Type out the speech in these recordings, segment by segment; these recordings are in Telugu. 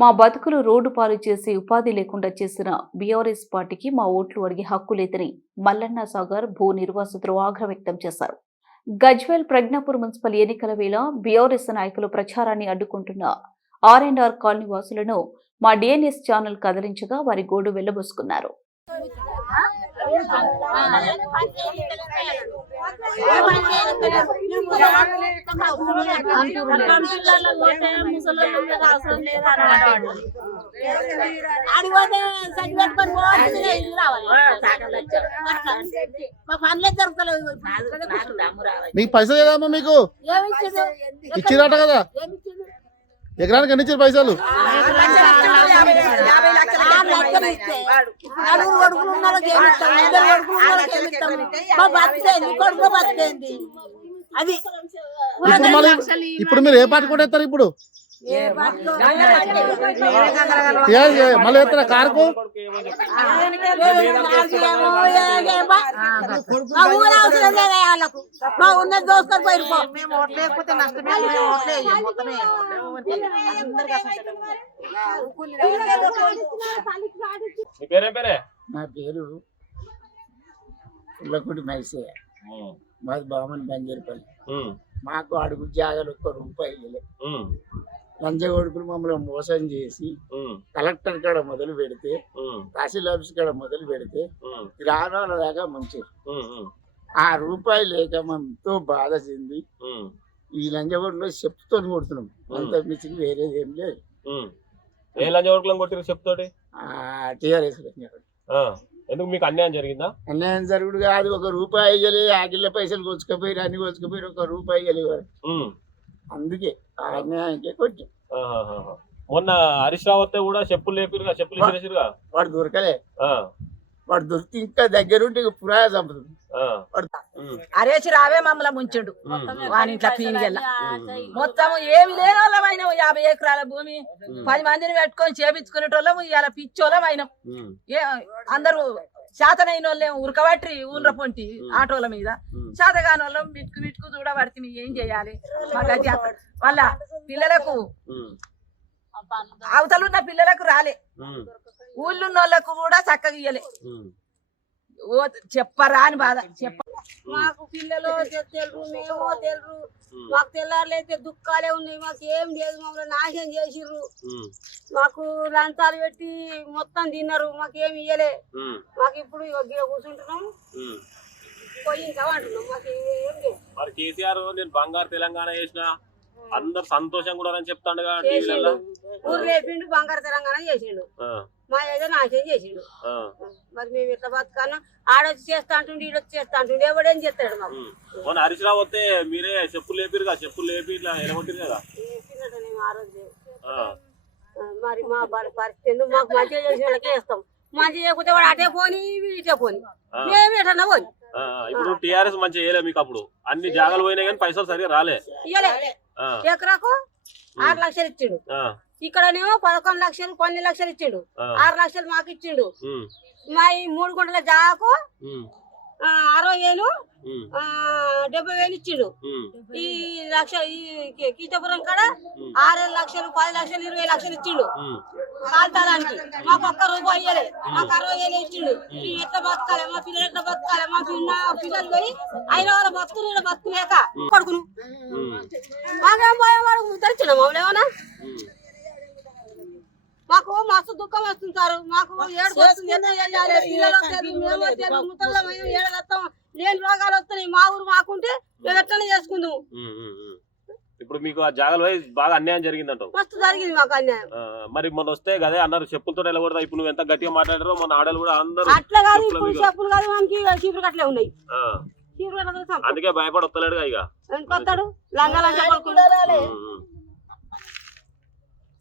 మా బతుకులు రోడ్డు పాలు చేసి ఉపాధి లేకుండా చేసిన బీఆర్ఎస్ పార్టీకి మా ఓట్లు అడిగే హక్కు లేదని మల్లన్న సాగర్ భూ నిర్వాసితులు ఆగ్రహం వ్యక్తం చేశారు. గజ్వేల్ ప్రజ్ఞాపూర్ మున్సిపల్ ఎన్నికల వేళ బీఆర్ఎస్ నాయకులు ప్రచారాన్ని అడ్డుకుంటున్న ఆర్ అండ్ ఆర్ కాలనీ వాసులను మా డిఎన్ఎస్ ఛానల్ కదిలించగా వారి గోడు వెళ్ళబోసుకున్నారు. అడిగిపోతే సరి పెట్టుకొని పోవాలి ఇల్లు రావాలి మా పనులే జరుగుతలేవు మీకు పైసలు కదమ్మా మీకు? ఇచ్చిరట కదా? ఎకరానికి ఎన్ని ఇచ్చారు పైసలు? నలుగురు కొడుకులు ఉన్న వాళ్ళకి ఏమి ఇస్తాం? ఇద్దరు కొడుకులు ఉన్న వాళ్ళకి ఏమి ఇస్తాం? మా బతికేంది కొడుకు బతికేంది అది ఇప్పుడు మళ్ళీ ఇప్పుడు మీరు ఏ పార్టీ కూడా ఇప్పుడు? మళ్ళీ ఎత్తారా కారుకు? మా ఊరు అవసరం లేదా వాళ్ళకు మా ఉన్నది దోసుకొని పోయిపో మేము ఓట్లు లేకపోతే నష్టమే ఓట్లు మొత్తమే నీ పేరేం పేరే? నా పేరు పుల్లకుడి మైసయ్య మాది బామన్ బంజేరుపల్లి. మాకు అడుగు జాగాలు ఒక్క రూపాయి ఇవ్వలే ఉమ్, లంచ కొడుకులు మమ్మల్ని మోసం చేసి కలెక్టర్ కాడ మొదలు పెడితే తహసీల్ ఆఫీస్ కాడ మొదలు పెడితే గ్రామాల దాకా మంచి ఉమ్, ఉమ్, ఆ రూపాయి లేక మనం ఎంతో బాధ చెంది ఈ లంచగొండలో చెప్తూ కొడుతున్నాం. అంత మించి వేరేది ఏం లేదు. ఏ లంచ వర్కులను కొట్టిరు చెప్తోటి టీఆర్ఎస్ ఎందుకు మీకు అన్యాయం జరిగిందా? అన్యాయం జరుగుడు కాదు ఒక రూపాయి ఇవ్వలే ఆగిళ్ళ పైసలు కొచ్చుకపోయి అన్ని కొచ్చుకపోయి ఒక రూపాయి ఉమ్, అందుకే కొట్టి ఆహాహాహా. మొన్న హరీష్ రావు వస్తే కూడా చెప్పులు లేపిరుగా చెప్పులు ఇచ్చిరేసిరుగా వాడు దొరకలే. ఆ, వాడు దొరికి ఇంకా దగ్గరుంటే ఇక పురాయ ఉమ్, అరేసి రావే మమ్మల్ని ముంచుండు. వాని ఇట్లా పీనిగెల్ల మొత్తం ఏమి లేని వాళ్ళమైనా యాభై ఎకరాల భూమి పది మందిని పెట్టుకొని చేపించుకునేటోళ్ళం ఇవాళ పిచ్చోళ్ళం అయినాం. అందరూ శాతనైన వాళ్ళేం ఉరకబట్టి ఊర్ల పొంటి ఆటోల మీద. శాతగాని వాళ్ళం బిట్టుకు బిట్టుకు చూడబడితే ఏం చేయాలి. వాళ్ళ పిల్లలకు అవతలున్న పిల్లలకు రాలే. ఊళ్ళున్న వాళ్ళకు కూడా చక్కగా ఇయ్యలే. ఉమ్, ఓ చెప్పరా అని బాధ. చెప్ప మాకు పిల్లలు తెలుసు మేము తెలుసు ఉమ్, మాకు తెల్లారులైతే దుఃఖాలే ఉన్నాయి మాకు ఏం లేదు మమ్మల్ని నాశనం చేసిర్రు. మాకు లంచాలు పెట్టి మొత్తం తిన్నారు మాకు ఏమి ఇయ్యలే. మాకు ఇప్పుడు గిడ కూర్చుంటున్నాం. మరి కేసీఆర్ నేను బంగారు తెలంగాణ చేసిన అందరు సంతోషంగా కూడా టీవీలలో చేసిండు. ఊరు లేపిండు బంగారు తెలంగాణ చేసిండు. మా ఏదో నాశనం చేసిండు. మరి మేము ఎట్లా బతకాను ఆడొచ్చి చేస్తా అంటుండే ఈడొచ్చి చేస్తా అంటుండే ఎవడేం చేస్తాడు మాకు. మొన్న హరీష్ రావు వస్తే మీరే చెప్పులు లేపిరుగా చెప్పులు లేపి ఇట్లా ఎలగొట్టిరు కదా? ఆ రోజు ఆ, మరి మా పరి- పరిస్థితి ఎందుకు మాకు మంచిగా చేసిన వాళ్ళకే ఇస్తాం మంచిగా చేయకపోతే వాడు అటే పోని వీడు ఇటే పోని. ఆ, మేము ఎటన్నా పోని. ఆ, ఇప్పుడు టీఆర్ఎస్ మంచిగా చేయలే మీకు అప్పుడు. అన్ని జాగాలు పోయినాయి కానీ పైసలు సరిగా రాలే. ఇయ్యలే. ఆ, ఎకరాకు ఆరు లక్షలు ఇచ్చిండు. ఆ, ఇక్కడనేమో పదకొండు లక్షలు పన్నెండు లక్షలు ఇచ్చిండు. ఆరు లక్షలు మాకు ఇచ్చిండు మా ఈ మూడు గుంటల జాగాకు అరవై వేలు డెబ్బై వేలు ఇచ్చిండు. ఈ లక్ష ఈ కీ- కీచపురం కాడ ఆరు లక్షలు పది లక్షలు ఇరవై లక్షలు ఇచ్చిండు. కాల్తాడానికి మాకు ఒక్క రూపాయి ఇయ్యలే. మాకు అరవై వేలు ఇచ్చిండు. ఈ ఎట్లా బతకాలి? మా పిల్లలు ఎట్లా బతకాలి? మా పిల్ల పిల్లలు పోయి అయిన వాళ్ళ బతుకులు బతుకులేక. కొడుకును. ఉమ్, మాకేం పోయేవాడు ఉద్ధరించిన మమ్మల్ని ఏమన్నా ఉమ్. మాకు మస్తు దుఃఖం వస్తుంది సార్. మాకు ఏడుపు వస్తుంది లేని రోగాలు వస్తున్నాయి మా ఊరు మాకుంటే మేము ఎట్లా చేసుకుందాం. ఇప్పుడు మీకు ఆ జాగాలు పోయి బాగా అన్యాయం జరిగిందంటావు. మస్తు జరిగింది మాకు అన్యాయం. మరి మొన్న వస్తే కదే అన్నారు చెప్పులతో వెళ్ళకూడదు ఇప్పుడు నువ్వు ఎంత గట్టిగా మాట్లాడారో మన ఆడలు కూడా అందరూ అట్లా కాదు చెప్పుల ఇప్పుడు. చెప్పులు కాదు మనకి చీపురు కట్లే ఉన్నాయి. అందుకే భయపడి వస్తలేడుగా ఇక. కొత్తాడు లంగా లంగా.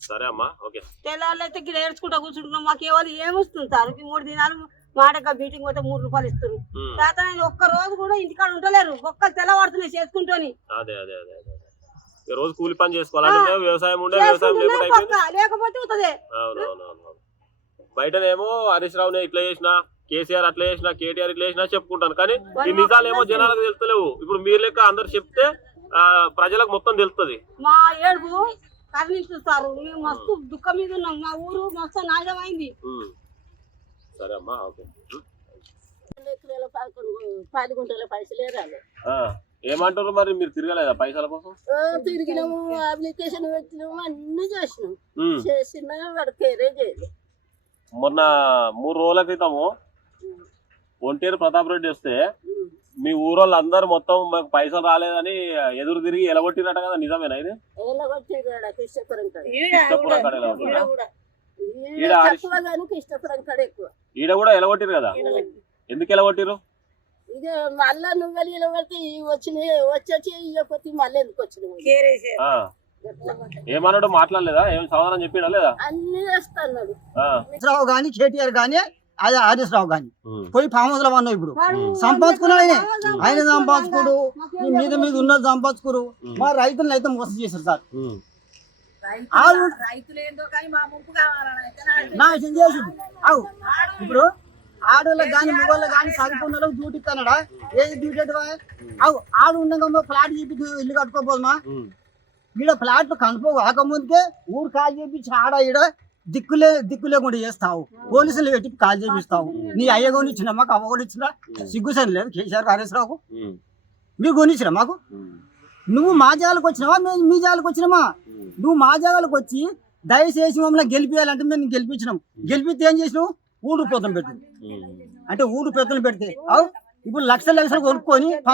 సరే అమ్మా ఓకే. తెల్లాళ్ళు అయితే గిడ ఏడ్చుకుంటా కూర్చుంటున్నాం. మాకు ఎవరు ఏమిస్తుంది సార్? ఈ మూడు దినాలు మాటగా మీటింగ్ పోతే మూడు రూపాయలు ఇస్తారు ఉమ్, చేత నేను ఒక్క రోజు కూడా ఇంటికాడ ఉండలేరు. ఒక్క తెల్లవాడుతున్నాయి చేసుకుంటూని. అదే అదే అదే. ఈ రోజు కూలి పని చేసుకోవాలంటే వ్యవసాయం ఉండే వ్యవసాయం లేకుండా చేసుకుంటూనే అయిపోయింది. పక్క లేకపోతే అవునవునవును బయటనేమో హరీష్ రావునే ఇట్లా చేసిన కేసీఆర్ అట్లా చేసిన కేటీఆర్ ఇట్లా చేసినా చెప్పుకుంటాను. కానీ ఈ నిజాలేమో జనాలకు తెలుస్తలేవు. ఇప్పుడు మీరు లెక్క అందరు చెప్తే ఆ, ప్రజలకు మొత్తం తెలుస్తుంది. మా ఏడుపు కరుణిస్తారు మేము మస్తు దుఃఖం మీద ఉన్నాం. మా ఊరు మస్తు నాశనమైంది. సరే అమ్మా పది గుంటల పైసలే ఆ, ఏమంటారు మరి? మీరు తిరగలేదా పైసల కోసం? తిరిగినాము అప్లికేషన్ పెట్టినాము అన్ని చేసినాం. చేసినా వాడు కేరే చేయలేదు మొన్న మూడు రోజుల క్రితము ఒంటేరు ప్రతాప్ రెడ్డి వస్తే మీ ఊరోళ్ళు అందరు మొత్తం మాకు పైసలు రాలేదని ఎదురు తిరిగి ఎలగొట్టినట్ట కదా నిజమేనా ఇది? ఎలాగొచ్చాడు కృష్ణపురం కాడ. ఇష్టపురం కాడ ఈడ కానీ కాడ. ఎక్కువ. ఈడ కూడా ఎలగొట్టిరు కదా? ఎందుకు ఎలగొట్టిరు? ఇక మళ్ళా నువ్వు ఇలా పడితే ఇవి వచ్చినాయి వచ్చి ఇవ్వకపోతే మళ్ళీ ఎందుకు వచ్చినాయి ఆ, ఏమన్నాడు? మాట్లాడలేదా? ఏం సమాధానం చెప్పినా లేదా? అన్ని చేస్తున్నాడు ఆ, రావు గాని కేటీఆర్ గాని అదే హరీష్ రావు గాని పోయి ఫామ్ హౌస్లో ఉన్నావు ఇప్పుడు సంపాదించుకున్నాడు ఆయన. ఆయన సంపాదించుకోడు. మీ మీద మీద ఉన్నది సంపాదించుకోరు మా రైతులను అయితే మోసం చేశారు సార్. ఉమ్, ఆవు రైతులు ఏందో కానీ మా ముంపు కావాలని అయితే నాకు నా విషయం చేసి అవు ఇప్పుడు ఆడవాళ్ళకి కానీ మగవాళ్ళకి కానీ చదువుకున్న డ్యూటీ ఇస్తానడా ఏది డ్యూటీ అవు ఆడు ఉండగా ఫ్లాట్ చెప్పి ఇల్లు కట్టుకోపోదమా? ఈడ ఫ్లాట్ కనుపో కాకముందుకే ఊరు కాల్ చేపించి ఆడ ఈడ దిక్కులే దిక్కు లేకుండా చేస్తావు. పోలీసులు పెట్టి కాల్ చేపిస్తావు. నీ అయ్య కొనిచ్చిన మాకు అవ్వ కొనిచ్చిన సిగ్గుసని లేదు. కేసీఆర్ హరీశ్రావుకు మీరు కొనిచ్చిన మాకు. నువ్వు మా జాగాలకు వచ్చినావా? మేము మీ జాగాలకు వచ్చినామా. నువ్వు మా జాగాలకు వచ్చి దయచేసి మమ్మల్ని గెలిపించాలంటే మేము గెలిపించినాం. గెలిపిస్తే ఏం చేసినావు? ఊడు పెత్తనం పెట్టు. అంటే ఊడు పెత్తనం పెడితే. అవు ఇప్పుడు లక్షల లక్షలు కొనుక్కొని